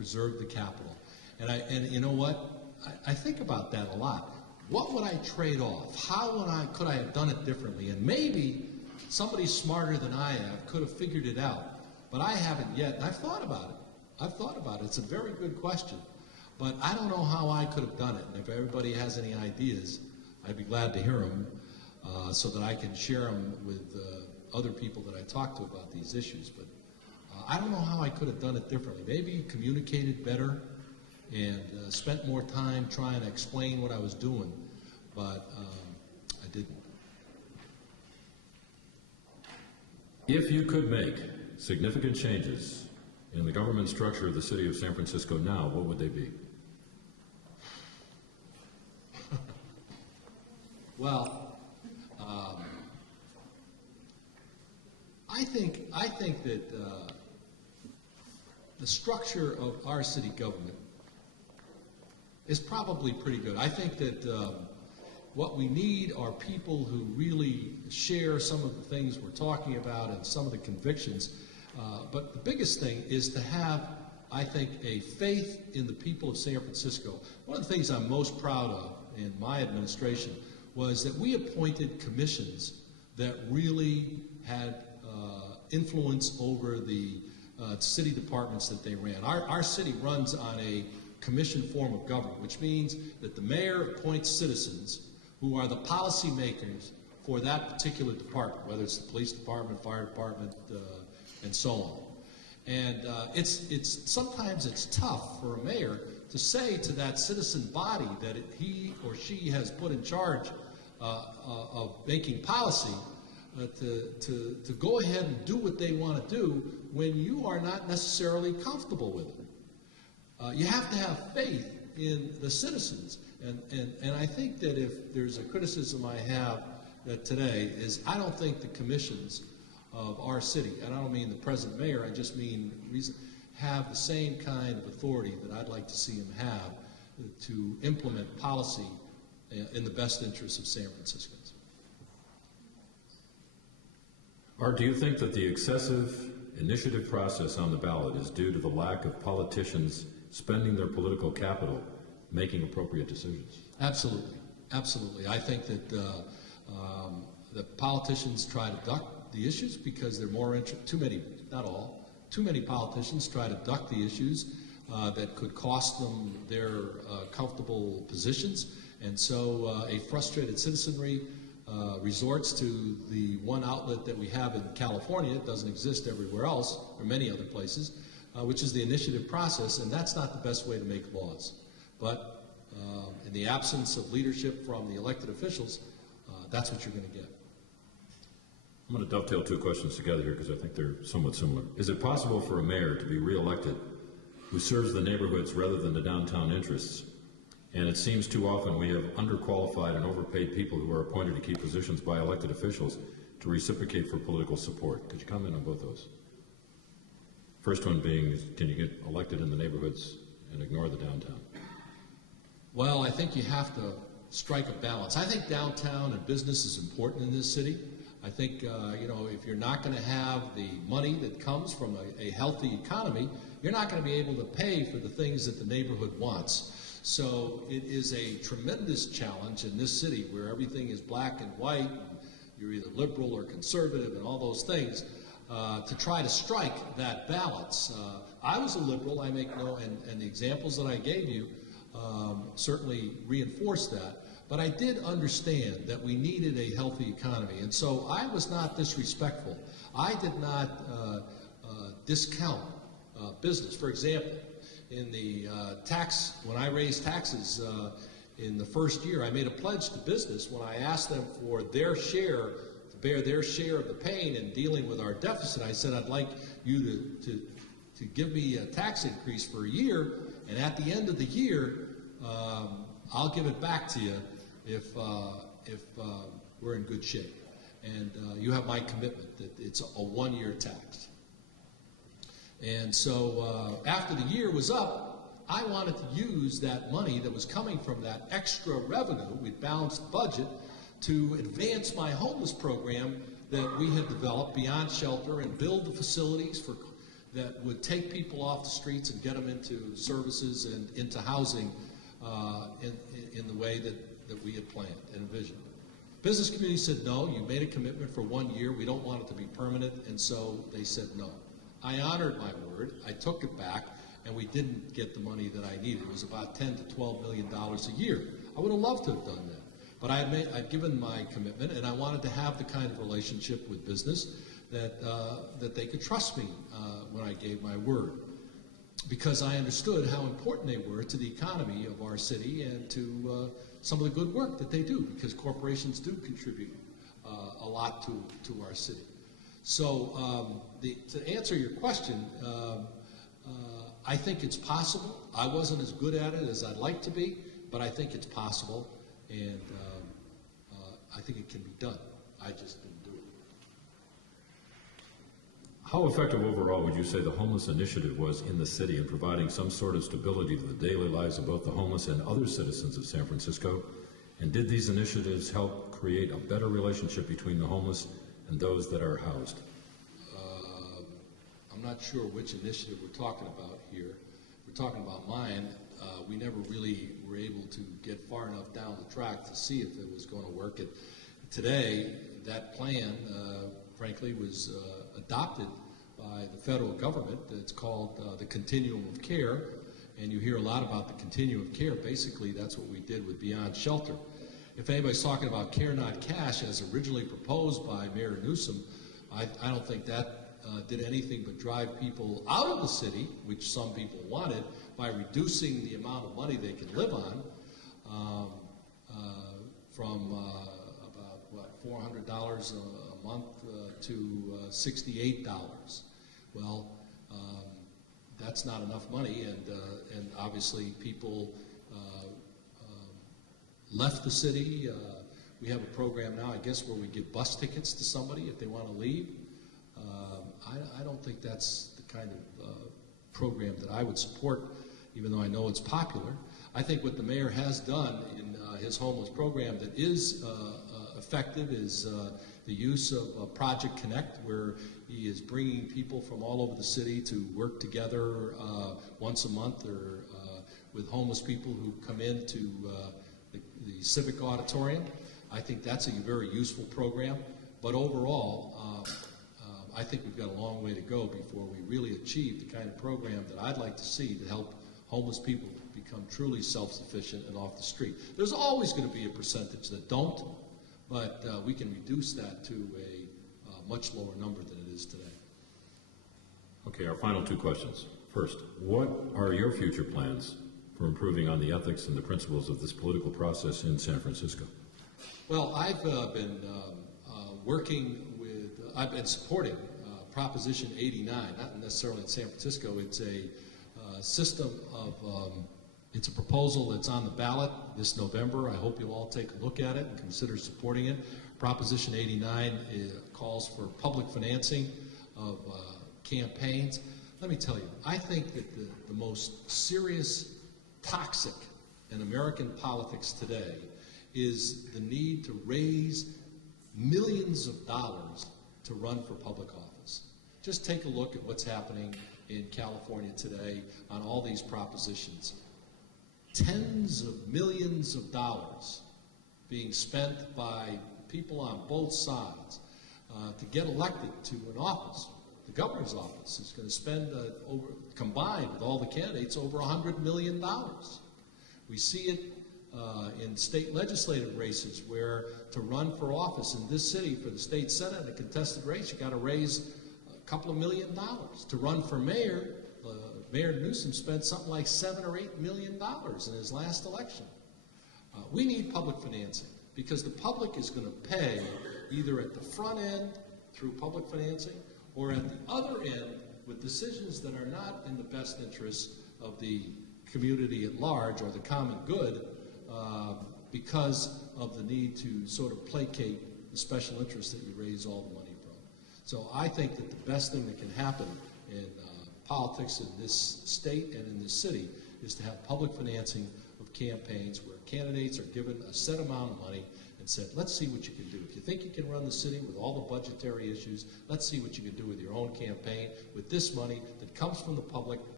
preserve the capital. And you know what? I think about that a lot. What would I trade off? Could I have done it differently? And maybe somebody smarter than I have could have figured it out, but I haven't yet. And I've thought about it. It's a very good question, but I don't know how I could have done it. And if everybody has any ideas, I'd be glad to hear them so that I can share them with other people that I talk to about these issues. But I don't know how I could have done it differently. Maybe communicated better and spent more time trying to explain what I was doing, but I didn't. If you could make significant changes in the government structure of the city of San Francisco now, what would they be? Well, I think that the structure of our city government is probably pretty good. I think that what we need are people who really share some of the things we're talking about and some of the convictions. But the biggest thing is to have, I think, a faith in the people of San Francisco. One of the things I'm most proud of in my administration was that we appointed commissions that really had influence over the city departments that they ran. Our city runs on a commission form of government, which means that the mayor appoints citizens who are the policy makers for that particular department, whether it's the police department, fire department, and so on. And sometimes it's tough for a mayor to say to that citizen body that he or she has put in charge of making policy to go ahead and do what they want to do when you are not necessarily comfortable with it. You have to have faith in the citizens. And I think that if there's a criticism I have today is I don't think the commissions of our city, and I don't mean the present mayor, I just mean have the same kind of authority that I'd like to see him have to implement policy in the best interests of San Franciscans. Art, do you think that the excessive initiative process on the ballot is due to the lack of politicians spending their political capital making appropriate decisions? Absolutely. Absolutely. I think that the politicians try to duck the issues because they're more too many, not all, too many politicians try to duck the issues that could cost them their comfortable positions. And so a frustrated citizenry resorts to the one outlet that we have in California. It doesn't exist everywhere else or many other places, which is the initiative process, and that's not the best way to make laws. But in the absence of leadership from the elected officials, that's what you're going to get. I'm going to dovetail two questions together here because I think they're somewhat similar. Is it possible for a mayor to be reelected who serves the neighborhoods rather than the downtown interests? And it seems too often we have underqualified and overpaid people who are appointed to key positions by elected officials to reciprocate for political support. Could you comment on both those? First one being, can you get elected in the neighborhoods and ignore the downtown? Well, I think you have to strike a balance. I think downtown and business is important in this city. I think, if you're not going to have the money that comes from a healthy economy, you're not going to be able to pay for the things that the neighborhood wants. So it is a tremendous challenge in this city where everything is black and white, and you're either liberal or conservative and all those things, to try to strike that balance. I was a liberal, I make no, and the examples that I gave you certainly reinforce that. But I did understand that we needed a healthy economy, and so I was not disrespectful. I did not discount business. For example, in the when I raised taxes in the first year, I made a pledge to business when I asked them for their share, to bear their share of the pain in dealing with our deficit. I said, I'd like you to give me a tax increase for a year, and at the end of the year, I'll give it back to you if we're in good shape. And you have my commitment that it's a one-year tax. And so after the year was up, I wanted to use that money that was coming from that extra revenue, we balanced budget, to advance my homeless program that we had developed beyond shelter and build the facilities for that would take people off the streets and get them into services and into housing in the way that we had planned and envisioned. Business community said, no, you made a commitment for 1 year, we don't want it to be permanent, and so they said no. I honored my word, I took it back, and we didn't get the money that I needed. It was about $10 to $12 million a year. I would have loved to have done that. But I'd given my commitment, and I wanted to have the kind of relationship with business that they could trust me when I gave my word, because I understood how important they were to the economy of our city and to some of the good work that they do, because corporations do contribute a lot to our city. So to answer your question, I think it's possible. I wasn't as good at it as I'd like to be, but I think it's possible, and I think it can be done. I just didn't do it. How effective overall would you say the homeless initiative was in the city in providing some sort of stability to the daily lives of both the homeless and other citizens of San Francisco? And did these initiatives help create a better relationship between the homeless and those that are housed? I'm not sure which initiative we're talking about here. We're talking about mine. We never really were able to get far enough down the track to see if it was going to work. Today, that plan, frankly, was adopted by the federal government. It's called the Continuum of Care, and you hear a lot about the Continuum of Care. Basically, that's what we did with Beyond Shelter. If anybody's talking about Care Not Cash as originally proposed by Mayor Newsom, I don't think that did anything but drive people out of the city, which some people wanted, by reducing the amount of money they can live on from about, what, $400 a month to $68. Well, that's not enough money, and obviously people left the city. We have a program now, I guess, where we give bus tickets to somebody if they want to leave. I don't think that's the kind of program that I would support, even though I know it's popular. I think what the mayor has done in his homeless program that is effective is the use of Project Connect, where he is bringing people from all over the city to work together once a month, or with homeless people who come into the Civic Auditorium. I think that's a very useful program, but overall, I think we've got a long way to go before we really achieve the kind of program that I'd like to see to help homeless people become truly self-sufficient and off the street. There's always going to be a percentage that don't, but we can reduce that to a much lower number than it is today. Okay, our final two questions. First, what are your future plans for improving on the ethics and the principles of this political process in San Francisco? Well, I've been I've been supporting Proposition 89, not necessarily in San Francisco. It's a system of, it's a proposal that's on the ballot this November. I hope you'll all take a look at it and consider supporting it. Proposition 89 calls for public financing of campaigns. Let me tell you, I think that the most serious toxic in American politics today is the need to raise millions of dollars to run for public office. Just take a look at what's happening in California today on all these propositions. Tens of millions of dollars being spent by people on both sides to get elected to an office. The governor's office is going to spend, combined with all the candidates, over $100 million. We see it in state legislative races, where to run for office in this city for the state senate in a contested race, you got to raise a couple of $1 million. To run for mayor, Mayor Newsom spent something like $7 or $8 million in his last election. We need public financing, because the public is going to pay either at the front end through public financing, or at the other end with decisions that are not in the best interest of the community at large or the common good, because of the need to sort of placate the special interests that you raise all the money from. So I think that the best thing that can happen in politics in this state and in this city is to have public financing of campaigns where candidates are given a set amount of money and said, let's see what you can do. If you think you can run the city with all the budgetary issues, let's see what you can do with your own campaign, with this money that comes from the public,